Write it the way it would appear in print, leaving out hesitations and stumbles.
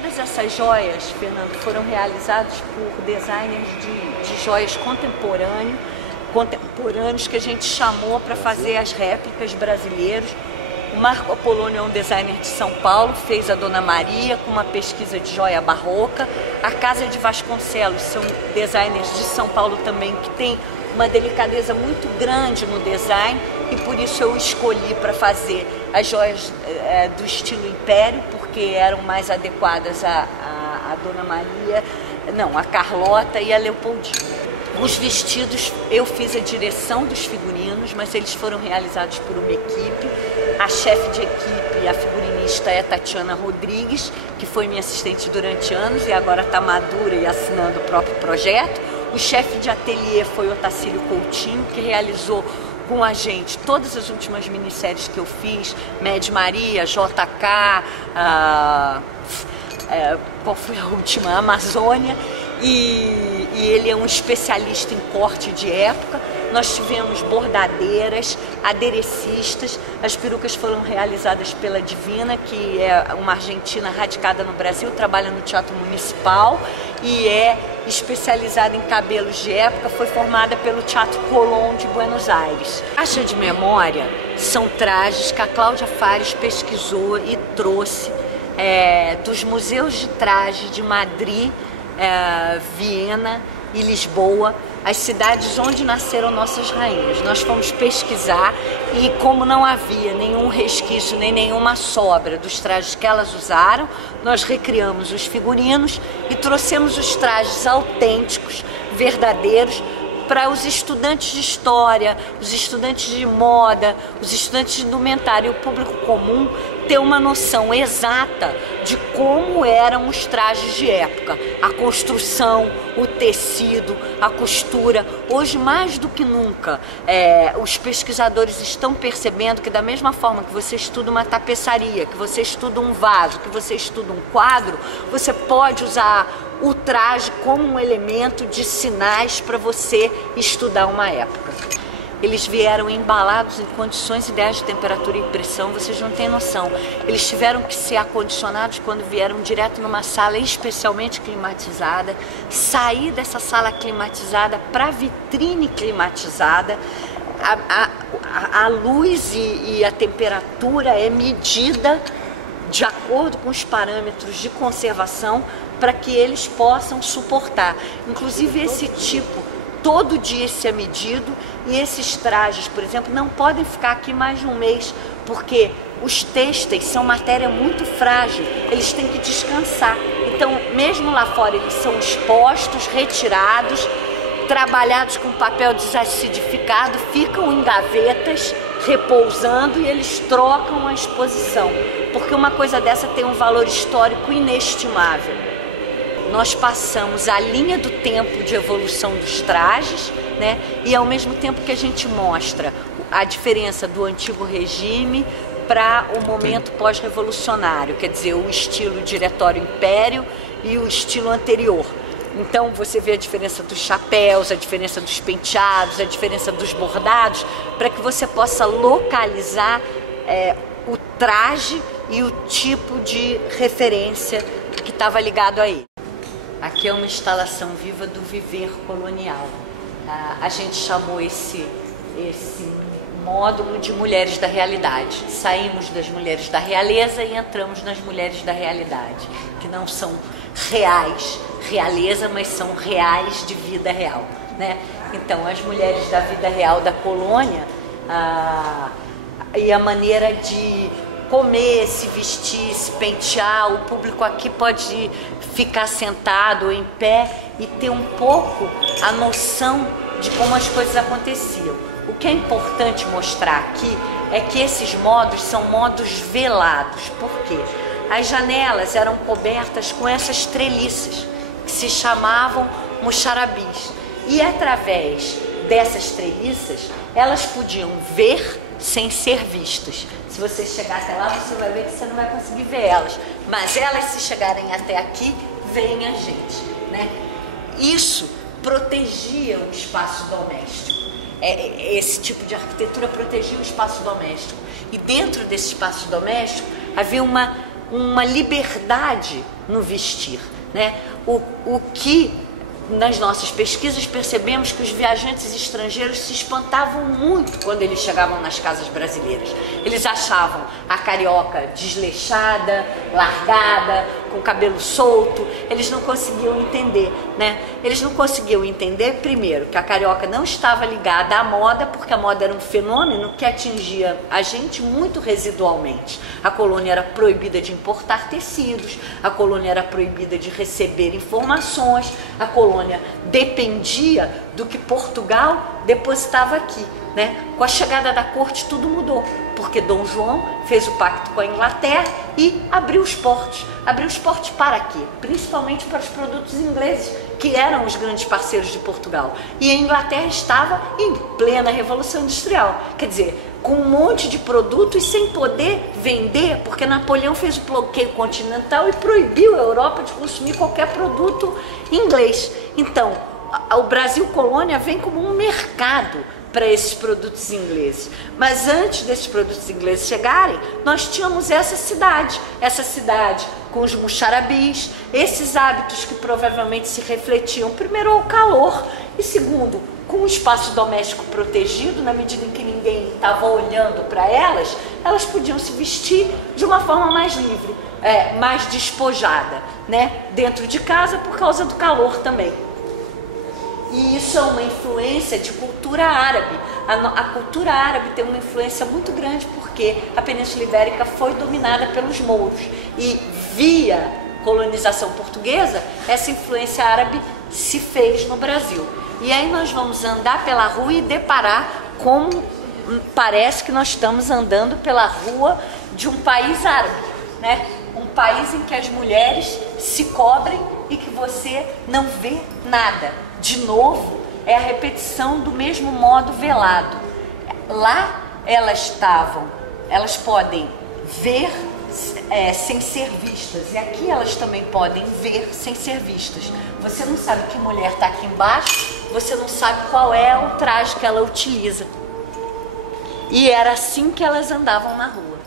Todas essas joias, Fernando, foram realizadas por designers de joias contemporâneos que a gente chamou para fazer as réplicas brasileiros. O Marco Apolônio é um designer de São Paulo, fez a Dona Maria com uma pesquisa de joia barroca. A Casa de Vasconcelos são designers de São Paulo também, que tem uma delicadeza muito grande no design, e por isso eu escolhi para fazer as joias do estilo Império, porque eram mais adequadas a Dona Maria, não, a Carlota e a Leopoldina. Os vestidos, eu fiz a direção dos figurinos, mas eles foram realizados por uma equipe. A chefe de equipe, a figurinista, é Tatiana Rodrigues, que foi minha assistente durante anos e agora está madura e assinando o próprio projeto. O chefe de ateliê foi o Otacílio Coutinho, que realizou com a gente todas as últimas minisséries que eu fiz, Med Maria, JK, qual foi a última? Amazônia. E ele é um especialista em corte de época. Nós tivemos bordadeiras, aderecistas. As perucas foram realizadas pela Divina, que é uma argentina radicada no Brasil, trabalha no Teatro Municipal e é especializada em cabelos de época. Foi formada pelo Teatro Colón de Buenos Aires. Caixa de memória são trajes que a Cláudia Fares pesquisou e trouxe dos museus de trajes de Madrid, Viena e Lisboa, as cidades onde nasceram nossas rainhas. Nós fomos pesquisar e, como não havia nenhum resquício nem nenhuma sobra dos trajes que elas usaram, nós recriamos os figurinos e trouxemos os trajes autênticos, verdadeiros, para os estudantes de história, os estudantes de moda, os estudantes de indumentária e o público comum ter uma noção exata de como eram os trajes de época, a construção, o tecido, a costura. Hoje, mais do que nunca, os pesquisadores estão percebendo que, da mesma forma que você estuda uma tapeçaria, que você estuda um vaso, que você estuda um quadro, você pode usar o traje como um elemento de sinais para você estudar uma época. Eles vieram embalados em condições ideais de temperatura e pressão, vocês não têm noção. Eles tiveram que ser acondicionados quando vieram direto numa sala especialmente climatizada, sair dessa sala climatizada para a vitrine climatizada. A luz e a temperatura é medida de acordo com os parâmetros de conservação para que eles possam suportar. Inclusive esse tipo, todo dia isso é medido, e esses trajes, por exemplo, não podem ficar aqui mais de um mês, porque os têxteis são matéria muito frágil, eles têm que descansar. Então, mesmo lá fora, eles são expostos, retirados, trabalhados com papel desacidificado, ficam em gavetas, repousando, e eles trocam a exposição, porque uma coisa dessa tem um valor histórico inestimável. Nós passamos a linha do tempo de evolução dos trajes, né? E ao mesmo tempo que a gente mostra a diferença do antigo regime para o momento pós-revolucionário, quer dizer, o estilo Diretório Império e o estilo anterior. Então você vê a diferença dos chapéus, a diferença dos penteados, a diferença dos bordados, para que você possa localizar o traje e o tipo de referência que estava ligado a ele. Aqui é uma instalação viva do viver colonial. A gente chamou esse módulo de mulheres da realidade. Saímos das mulheres da realeza e entramos nas mulheres da realidade, que não são reais, realeza, mas são reais de vida real, né? Então, as mulheres da vida real da colônia e a maneira de comer, se vestir, se pentear, o público aqui pode ficar sentado ou em pé e ter um pouco a noção de como as coisas aconteciam. O que é importante mostrar aqui é que esses modos são modos velados. Por quê? As janelas eram cobertas com essas treliças, que se chamavam muxarabis. E através dessas treliças, elas podiam ver sem ser vistas. Se você chegar até lá, você vai ver que você não vai conseguir ver elas. Mas elas, se chegarem até aqui, veem a gente, né? Isso protegia o espaço doméstico. Esse tipo de arquitetura protegia o espaço doméstico. E dentro desse espaço doméstico havia uma uma liberdade no vestir, né? O que nas nossas pesquisas percebemos que os viajantes estrangeiros se espantavam muito quando eles chegavam nas casas brasileiras. Eles achavam a carioca desleixada, largada, com cabelo solto. Eles não conseguiam entender, né? Eles não conseguiam entender, primeiro, que a carioca não estava ligada à moda, porque a moda era um fenômeno que atingia a gente muito residualmente. A colônia era proibida de importar tecidos, a colônia era proibida de receber informações, a colônia dependia do que Portugal depositava aqui, né? Com a chegada da corte tudo mudou, porque Dom João fez o pacto com a Inglaterra e abriu os portos. Abriu os portos para quê? Principalmente para os produtos ingleses, que eram os grandes parceiros de Portugal. E a Inglaterra estava em plena Revolução Industrial, quer dizer, com um monte de produtos sem poder vender, porque Napoleão fez o bloqueio continental e proibiu a Europa de consumir qualquer produto inglês. Então, o Brasil colônia vem como um mercado para esses produtos ingleses. Mas antes desses produtos ingleses chegarem, nós tínhamos essa cidade com os muxarabis, esses hábitos que provavelmente se refletiam, primeiro, ao calor e, segundo, com o espaço doméstico protegido, na medida em que ninguém estava olhando para elas, elas podiam se vestir de uma forma mais livre, mais despojada, né? Dentro de casa, por causa do calor também. E isso é uma influência de cultura árabe. A cultura árabe tem uma influência muito grande porque a Península Ibérica foi dominada pelos mouros. E via colonização portuguesa, essa influência árabe se fez no Brasil. E aí nós vamos andar pela rua e deparar como parece que nós estamos andando pela rua de um país árabe, né? Um país em que as mulheres se cobrem e que você não vê nada. De novo, é a repetição do mesmo modo velado. Lá elas podem ver sem ser vistas, e aqui elas também podem ver sem ser vistas. Você não sabe que mulher está aqui embaixo, você não sabe qual é o traje que ela utiliza. E era assim que elas andavam na rua.